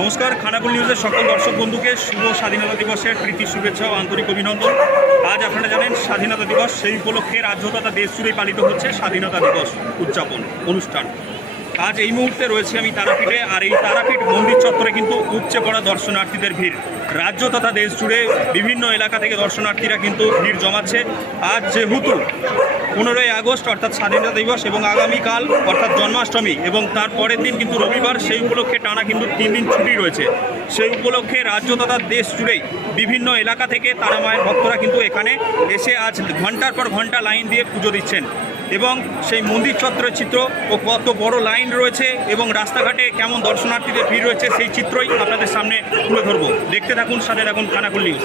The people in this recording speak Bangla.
নমস্কার, খানাকুল নিউজের সকল দর্শক বন্ধুকে শুভ স্বাধীনতা দিবসের প্রীতি শুভেচ্ছা ও আন্তরিক অভিনন্দন। আজ আপনারা জানেন, স্বাধীনতা দিবস, সেই উপলক্ষে রাজ্য তথা দেশ জুড়ে পালিত হচ্ছে স্বাধীনতা দিবস উদযাপন অনুষ্ঠান। আজ এই মুহূর্তে রয়েছে আমি তারাপীঠে, আর এই তারাপীঠ মন্দির চত্বরে কিন্তু উপচে পড়া দর্শনার্থীদের ভিড়। রাজ্য তথা দেশ জুড়ে বিভিন্ন এলাকা থেকে দর্শনার্থীরা কিন্তু ভিড় জমাচ্ছে। আজ যেহেতু পনেরোই আগস্ট, অর্থাৎ স্বাধীনতা দিবস, এবং আগামীকাল, অর্থাৎ জন্মাষ্টমী, এবং তার পরের দিন কিন্তু রবিবার, সেই উপলক্ষে টানা কিন্তু তিন দিন ছুটি রয়েছে। সেই উপলক্ষে রাজ্য তথা দেশ জুড়েই বিভিন্ন এলাকা থেকে তারা মায়ের ভক্তরা কিন্তু এখানে এসে আজ ঘণ্টার পর ঘণ্টা লাইন দিয়ে পুজো দিচ্ছেন। এবং সেই মন্দির চত্বরের চিত্র ও কত বড় লাইন রয়েছে এবং রাস্তাঘাটে কেমন দর্শনার্থীদের ভিড় রয়েছে সেই চিত্রই আপনাদের সামনে তুলে ধরবো। দেখতে থাকুন, সাথে থাকুন Khanakul news.